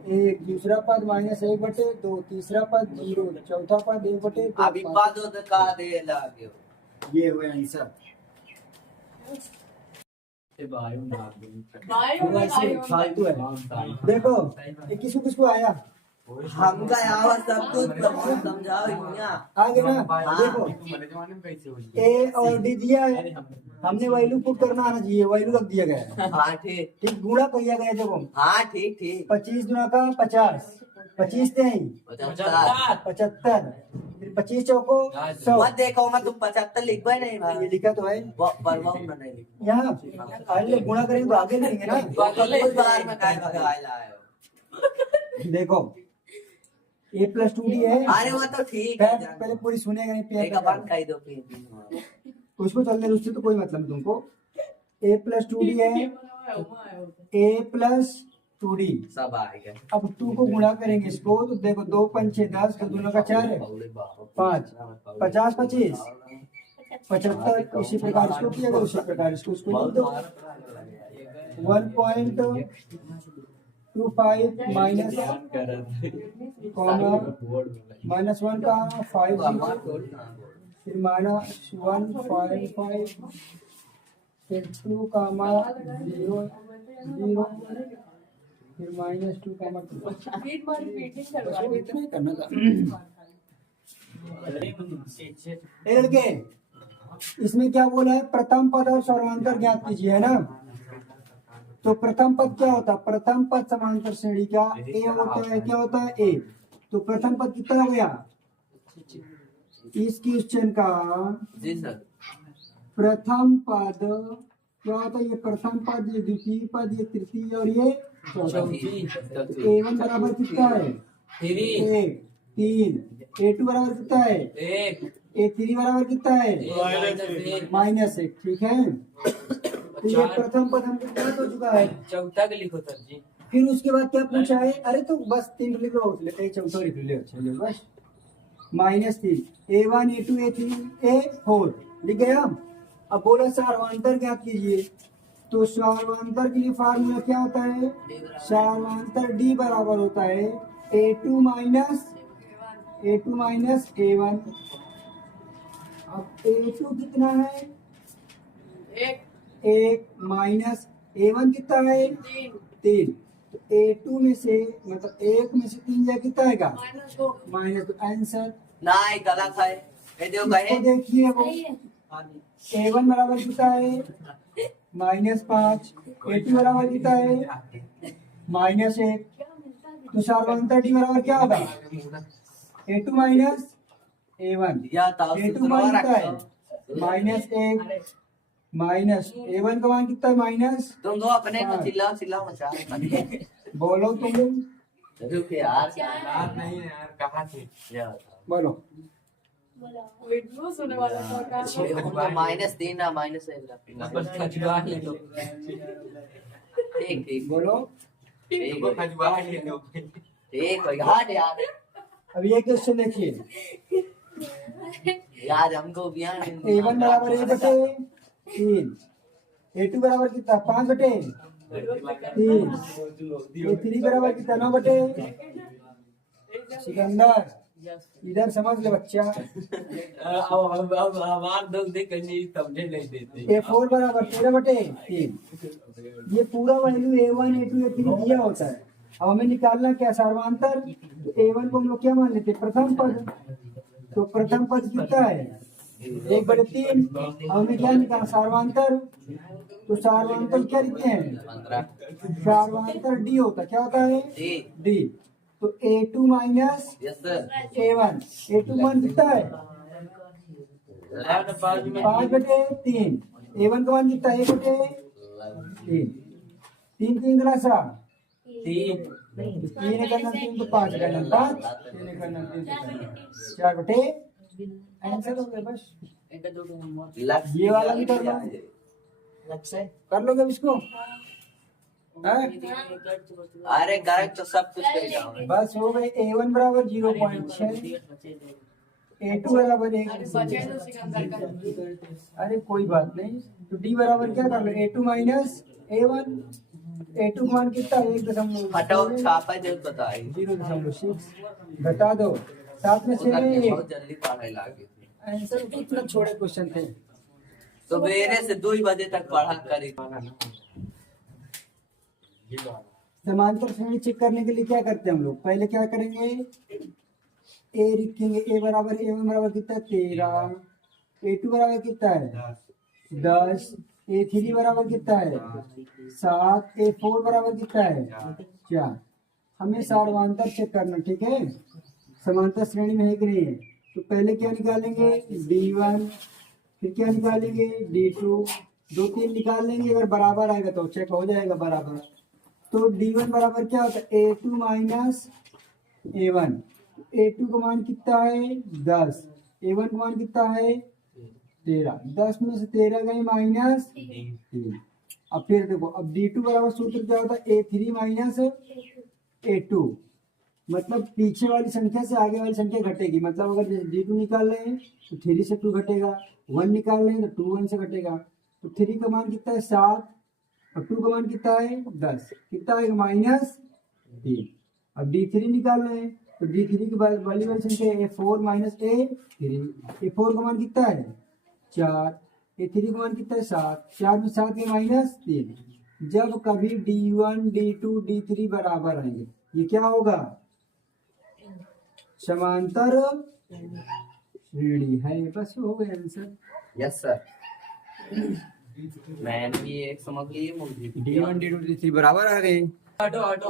1 दूसरा पद -1 बटे 2 तीसरा पद 0 चौथा पद 1 बटे 2 अभी बादो तो का दे लागे ये हुए आंसर फालतू है देखो ये किसको किसको आया हमका आवाज सब कुछ समझाओ इन्या आगे ना देखो ए और डी दिया है हमने वैल्यू पुट करना आना चाहिए वैल्यू रख दिया गया है हाँ ठीक ठीक गुणा किया गया देखो हाँ ठीक ठीक 25 गुना का 50 25 तेई 75 फिर 25 चौको 100 मत देखो मैं तुम 75 लिख पाए नहीं ये भाई लिखा तो है परवाऊ ना नहीं लिख यहाँ आगे गुणा करेंगे तो आगे लिखेंगे ना कुछ बार में काय भगाए लाए देखो a प्लस 2d है अरे वो तो ठीक है पहले पूरी सुनेगा नहीं एक पेड़ बार कह दो फिर उसको चलने दो उससे तो कोई मतलब नहीं तुमको a प्लस 2d है a प्लस 2d सब आएगा अब 2 को गुणा करेंगे इसको तो देखो 2 5 6 10 तो दोनों का 4 है 5 50 25 75 इसी प्रकार इसको किया गया उसी प्रकार इसको उसको लिख दो 1.25 माइनस -1 का 50 फिर -155 फिर 2 का 0 0 फिर -2 का इतना ही करना था ए लड़के इसमें क्या बोला है प्रथम पद और सर्वांतर ज्ञात कीजिए है ना तो प्रथम पद क्या होता है प्रथम पद समांतर श्रेणी का ए होता है क्या होता है ए तो प्रथम पद कितना हो गया इस क्वेश्चन का जी सर प्रथम पद क्या होता है ये प्रथम पद ये द्वितीय पद ये तृतीय और ये चौथी A1 बराबर कितना है 3 A2 बराबर कितना है A3 बराबर कितना है -1 ठीक है तो ये प्रथम पद हमको ज्ञात हो चुका है चौथा के लिखो सर जी फिर उसके बाद क्या पूछा है अरे तो बस 3 लिख लो एक चौथा लिख लो चलिए बस -3 A1 A2 A3 A4 लिख गया अब बोला सार्वंतर ज्ञात कीजिए तो सार्वंतर के लिए फार्मूला क्या होता है सार्वंतर D बराबर होता है A2 माइनस A1 अब A2 कितना है एक माइनस A1 कितना है 3 तो A2 में से मतलब 1 में से 3 जाए कितना आएगा -2 आंसर नहीं गलत है ये जो इसको कहे देखिए वो A1 बराबर कितना है -5 A2 बराबर कितना है -1 तो सार्वंतर D बराबर क्या होगा A2 माइनस A1 या ताऊ A2 मान कितना है -1 माइनस A1 का मान कितना है माइनस तुम दो अपने को चिल्ला चिल्ला मचा रहे बोलो तुम रुक यार याद नहीं है यार कहाँ थे बोलो सुने वाला था -3 ना -1 नंबर खजुआ ले लो ठीक ठीक बोलो ठीक वो है खजवा ले लो ठीक है यार यार अब ये क्वेश्चन देखिए, यार हमको भी यार A1 बराबर A बटे 3, A2 बराबर कितना 5 बटे 3, A3 बराबर कितना 9 बटे। सिकंदर इधर समझ ले बच्चा। अब हमारे दोस्त देख कहीं समझे नहीं देते A4 बराबर 13 बटे 3। ये पूरा वैल्यू A1 A2 A3 दिया होता है। अब हमें निकालना क्या सर्वांतर। तो A1 को हम लोग क्या मान लेते हैं प्रथम पद। तो प्रथम पद कितना है 1 बटे 3। अब हमें क्या निकालना सर्वांतर। तो सर्वांतर क्या लिखते हैं सर्वांतर D होता है। क्या होता है D। तो A2 minus yes sir A1। A2 मान कितना है 5 बटे 3। A1 का मान कितना है 1 बटे 3। 3 3 सा 3 करना 3 तो 5 करना 5 3 करना 3 तो 4 बटे। आंसर हो गया बस। ये वाला भी कर लो। कर लोगे अब इसको हाँ? अरे करेक्ट तो सब कुछ कर जाओ बस हो गए। A1 बराबर 0.6, A2 बराबर 1। अरे कोई बात नहीं। तो D बराबर क्या कर लो A2 माइनस A1। A2 मान कितना 1.6 हटाओ छापा जब बताई 0.6 बता दो। साथ में वो करके 6 बहुत जल्दी पढ़ाई लागे आंसर कितना छोटे क्वेश्चन थे। तो मेरे से 2 बजे तक पढ़ा करी समांतर श्रेणी चेक करने के लिए क्या करते हैं हम लोग। पहले क्या करेंगे ए लिखेंगे। ए बराबर A1 बराबर कितना है 13। A2 बराबर कितना है 10। A3 बराबर कितना है 7। A4 बराबर कितना है 4। हमें सर्वांतर चेक करना ठीक है समांतर श्रेणी में है कि नहीं है। तो पहले क्या निकालेंगे D1, फिर क्या निकालेंगे D2। 2 3 निकाल लेंगे। अगर बराबर आएगा तो चेक हो जाएगा बराबर। तो D1 बराबर क्या होता है A2 माइनस A1। A2 का मान कितना है 10। A1 का मान कितना है 13। 10 में से 13 गई माइनस 3। अब फिर देखो अब D2 बराबर सूत्र क्या होता है A3 माइनस A2। मतलब पीछे वाली संख्या से आगे वाली संख्या घटेगी। मतलब अगर जैसे D2 निकाल रहे हैं तो 3 से 2 घटेगा। 1 निकाल रहे हैं तो 2 1 से घटेगा। तो 3 का मान कितना है 7 और 2 का मान कितना है 10। कितना है माइनस 3। अब D3 निकाल रहे हैं तो D3 की वाली संख्या है A4 माइनस A3। A4 का मान कितना है 4। A3 का मान कितना है 7। 4 में 7 के माइनस 3। जब कभी D1 D2 D3 बराबर आएंगे ये क्या होगा समांतर श्रेणी है। बस हो गया आंसर। यस सर मैंने भी एक समझ लिए मुझे D1 D2 D3 बराबर आ गए। हटो हटो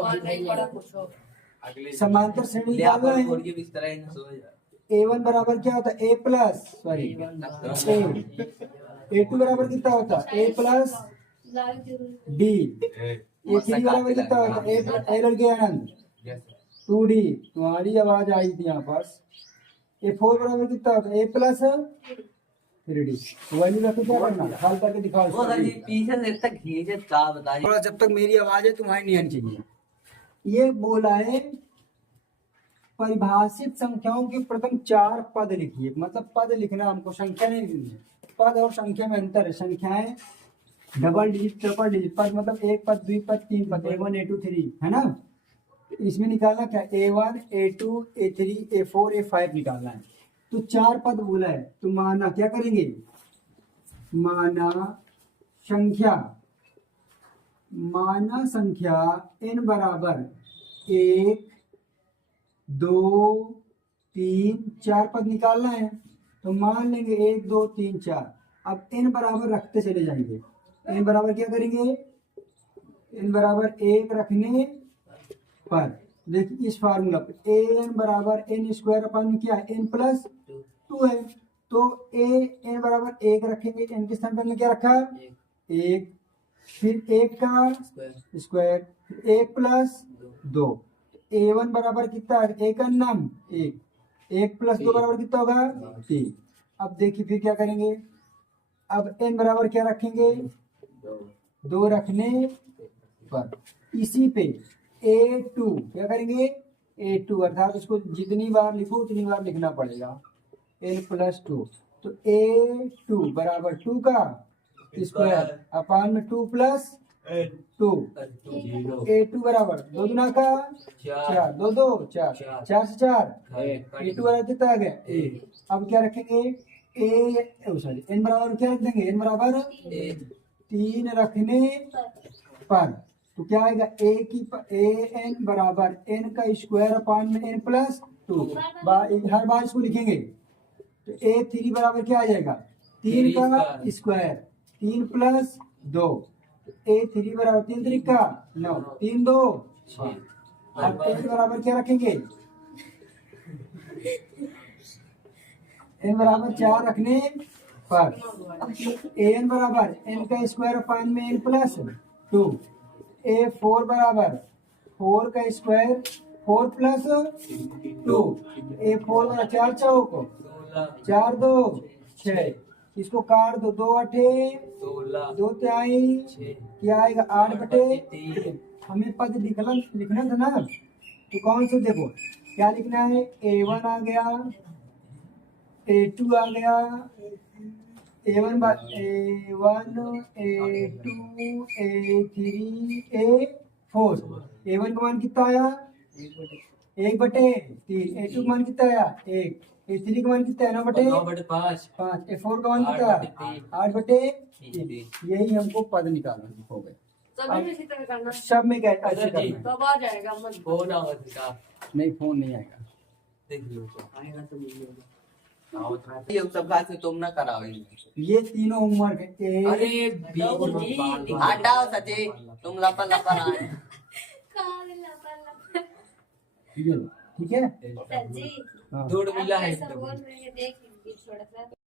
अगले समांतर श्रेणी ले आप निकालना है। छोड़ के बिस्तर ही ना सो जा A1 बराबर क्या होता है A प्लस सॉरी A2 बराबर कितना होता है A प्लस D। A3 बराबर कितना होता है A लड़के आनंद 2D। तुम्हारी आवाज आई थी यहाँ पास। A4 बराबर कितना होता है A प्लस 3D। वैल्यू रखो क्या करना हल करके दिखाओ वो सर जी इसको। पीछे से तक खींचे का बताइए थोड़ा जब तक मेरी आवाज है तुम्हारी नहीं आनी चाहिए। ये बोला है परिभाषित संख्याओं के प्रथम 4 पद लिखिए। मतलब पद लिखना हमको संख्या नहीं लिखनी है। पद और संख्या में अंतर है। संख्याएं डबल डिजिट ट्रिपल डिजिट पद मतलब एक पद द्विपद 3 पद A1 A2 3 है ना। इसमें निकालना क्या A1 A2 A3 A4 A5 निकालना है। तो 4 पद बोला है तो माना क्या करेंगे माना संख्या n बराबर 1 2 3 4 पद निकालना है। तो मान लेंगे 1 2 3 4। अब n बराबर रखते चले जाएंगे। n बराबर क्या करेंगे n बराबर 1 रखने पर देखिए इस फार्मूला पे an बराबर n स्क्वायर अपन क्या है n प्लस 2 है। तो n बराबर 1 रखेंगे। n के स्थान पर हमने क्या रखा 1 फिर 1 का स्क्वायर 1 प्लस 2। A1 बराबर कितना है 1 अन्नम 1 प्लस 2 बराबर कितना होगा 3। अब देखिए फिर क्या करेंगे। अब n बराबर क्या रखेंगे 2 रखने पर इसी पे A2 क्या करेंगे A2 अर्थात इसको जितनी बार लिखो उतनी बार लिखना पड़ेगा n+2 तो A2 बराबर 2 का स्क्वायर अपान में 2 + 2 जीरो A2 बराबर 2 गुना का 4 2 2 4 4 से 4 A2 बराबर कितना आ गया A अब क्या रखेंगे सॉरी n बराबर क्या रख देंगे n बराबर 3 रखने पर तो क्या आएगा an बराबर n का स्क्वायर अपान में n+2 हर बार इसको लिखेंगे तो A3 बराबर क्या आ जाएगा 3 का स्क्वायर 3 + 2 A3 बराबर 3 3 का 9 3 2 6 अब n बराबर क्या रखेंगे n बराबर 4 रखने पर an बराबर n का स्क्वायर अपान में n+2 A4 बराबर 4 का स्क्वायर 4 + 2 A4 बराबर 4 चौक 4 2 6 इसको काट दो 2 8 2 तिहाई क्या आएगा 8/3 हमें पद लिखना था ना तो कौन से देखो क्या लिखना है A1 आ गया A2 आ गया A1 A2 A3 A4 A1 का मान कितना आया 1/3 A2 का मान कितना आया 1 A3 का मान कितना है 9/5 5 A4 का मान कितना 8/3 यही हमको पद निकालना हो गए सभी में इसी तरह करना सब में क्या ऐसे जी। करना है। तब आ जाएगा मन फोन आवाज का नहीं फोन नहीं आएगा देख लो तो आएगा तो मिल जाएगा ये सब बात से तुम ना कराओ ये तीनों होमवर्क है अरे हटाओ सची तुम लपा लपा आए ठीक है सच्ची हाँ दूर मिला है ऐसा एकदम बोल रही है देख थोड़ा सा